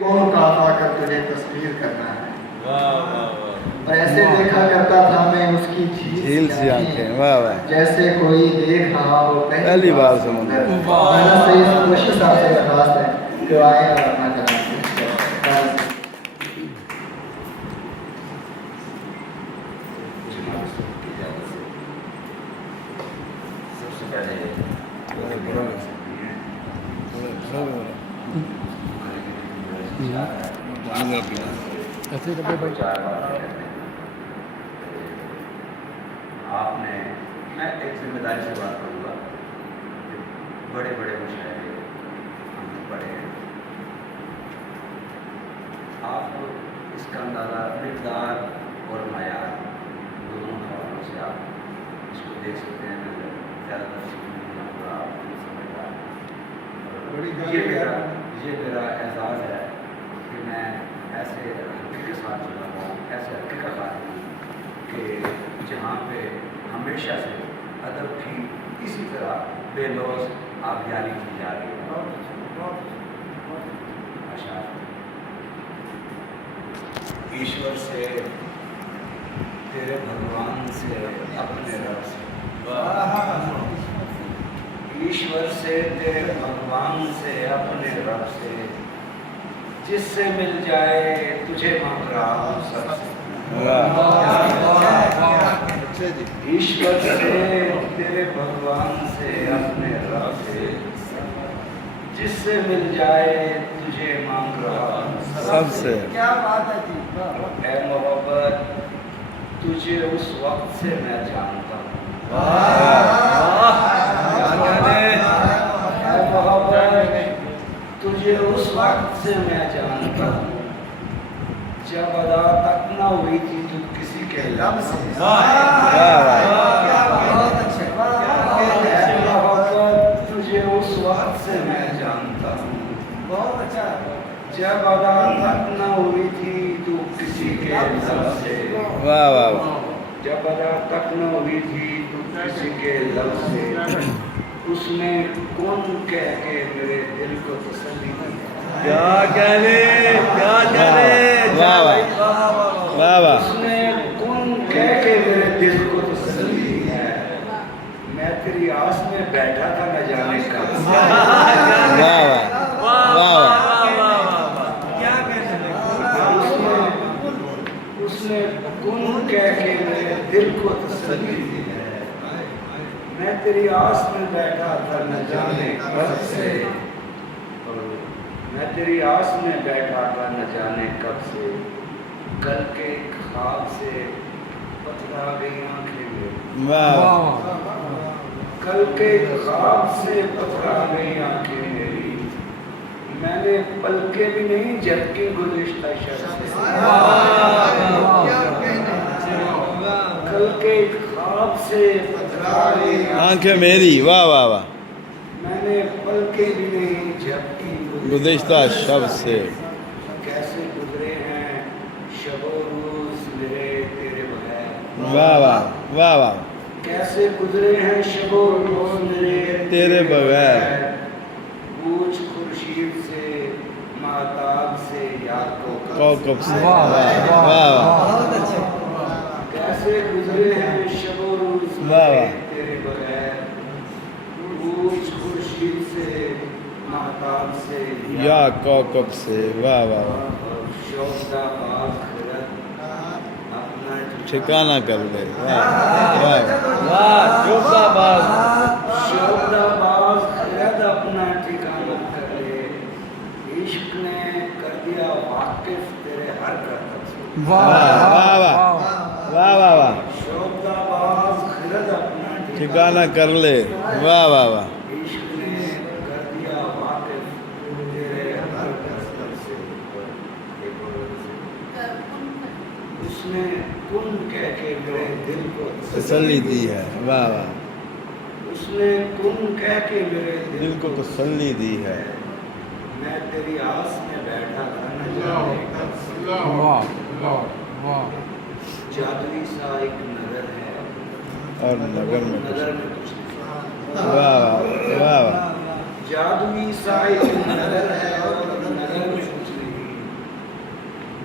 کون کہا کر تجھے تصویر کرنا ہے، واہ واہ اور ایسے دیکھا کرتا تھا میں اس کی جھیل سی آنکھیں، واہ واہ، جیسے کوئی دیکھ رہا ہو پہلی بار سمندر۔ محنت سے اس کوشش آپ سے درخواست ہے کہ آئیں اور اپنا کلام سنیں۔ سب سے پہلے آپ نے، میں ایک ذمہ داری سے بات کروں گا کہ بڑے بڑے مشاعرے ہم نے پڑھے ہیں، آپ اس کا اندازہ مقدار اور معیار دونوں حوالوں سے آپ اس کو دیکھ سکتے ہیں۔ میں زیادہ تفصیل نہیں ہوگا، آپ نہیں سمجھ رہا۔ یہ میرا اعزاز ہے کہ میں ایسے حلقے کے ساتھ چلا ہوں، ایسے حلقے کا قائم ہوں کہ جہاں پہ ہمیشہ سے ادب کی اسی طرح بے لوث آبیاری کی جا رہی ہے۔ اشعار ایشور سے تیرے بھگوان سے اپنے رب سے، ایشور سے تیرے بھگوان سے اپنے رب سے، جس سے مل جائے تجھے مانگ رہا ہوں سب سے۔ ایشور سے تیرے بھگوان سے اپنے رب سے، جس سے مل جائے تجھے مانگ رہا ہوں سب سے۔ کیا بات ہے جی، اے محبت تجھے اس وقت سے میں جانتا ہوں، اے محبت تجھے اس وقت سے میں جانتا ہوں جب ادا تک نہ ہوئی تھی تو کسی کے لب سے۔ اے محبت تجھے اس وقت سے میں جانتا ہوں بہت اچھا ہے۔ جب ادا تک نہ ہوئی تھی تو کسی کے لب سے، واہ واہ واہ، جب ادا تک نہ ہوئی تھی تو کسی کے لب سے، اس نے کون کہہ کے میرے دل کو تسلی دی۔ کیا کہنے، کیا کہنے، واہ واہ واہ واہ، اس نے کون کہہ کے میرے دل کو تسلی دی ہے، میں تیری آس میں بیٹھا تھا نہ جانے کب۔ واہ واہ واہ واہ، اس نے کون کہہ کے میرے دل کو تسلی دی ہے، میں تیری آس میں بیٹھا تھا نہ جانے کب سے، میں تیری آس میں بیٹھا تھا نہ جانے کب سے، کل کے خواب سے پتھرا گئی آنکھیں میری، واہ، کل کے خواب سے پتھرا گئی آنکھیں میری، میں نے پلکیں بھی نہیں جھپکی گزشتہ شب سے۔ کل کے خواب سے پتھرا گئی آنکھیں میری، واہ واہ واہ، میں نے پلکیں بھی نہیں جھپکی گزشتہ شب سے، کیسے گزرے ہیں شب و روز میرے تیرے بغیر، واہ واہ واہ واہ، کیسے گزرے ہیں شب و روز میرے تیرے بغیر، پوچھ خورشید سے مہتاب سے یاد کو کوکب سے، واہ واہ واہ، کیسے گزرے ہیں شب و روز واہ میرے واہ، تیرے بغیر، پوچھ خورشید سے مہتاب سے یا کوکب سے، واہ واہ واہ، شوقدہ باغ خرد اپنا ٹھکانہ کر لے، واہ واہ واہ، شوقدہ باغ، شوقدہ باغ خرد اپنا ٹھکانہ کر لے، عشق نے کر دیا واقف تیرے ہر کرتب سے۔ واہ واہ واہ واہ واہ واہ، شوقدہ باغ خرد اپنا ٹھکانہ کر لے، واہ واہ واہ، عشق نے کر دیا واقف تیرے ہر کرتب سے۔ اس نے کن کہہ کے میرے دل کو تسلی دی ہے، واہ واہ، اس نے کن کہہ کے میرے دل کو تسلی دی ہے، میں تیری آس میں بیٹھا تھا نہ جانے کب سے۔ جادوئی سا ایک نظر ہے اور نگر میں نظر میں کچھ نہیں، واہ واہ واہ واہ، جادوئی سا ایک نظر ہے اور نظر میں کچھ نہیں،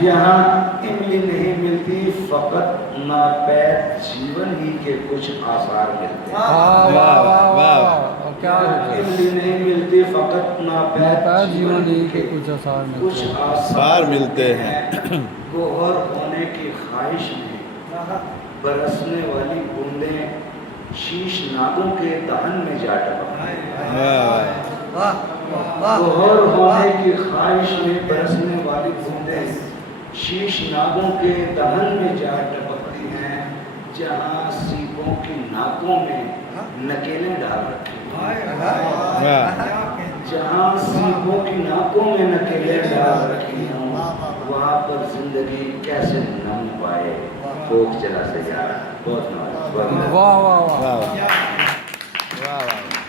یہاں املی نہیں ملتی فقط ناپید جیون ہی کے کچھ آثار ملتے ہیں املی نہیں ملتی فقط ناپید جیون ہی کے کچھ آثار ملتے ہیں گوہر ہونے کی خواہش میں برسنے والی بوندیں شیش ناگوں کے دہن میں جا ٹپکتی ہیں گوہر ہونے کی خواہش میں برسنے والی بوندیں شیش ناگوں کے دہن میں جا ٹپکتی ہیں جہاں سیپوں کی ناکوں میں نکیلیں ڈال رکھی جہاں سیپوں کی ناکوں میں نکیلیں ڈال رکھی ہوں وہاں پر زندگی کیسے نم پائے کوک چلا سے جا رہا بہت نواز واہ واہ واہ واہ واہ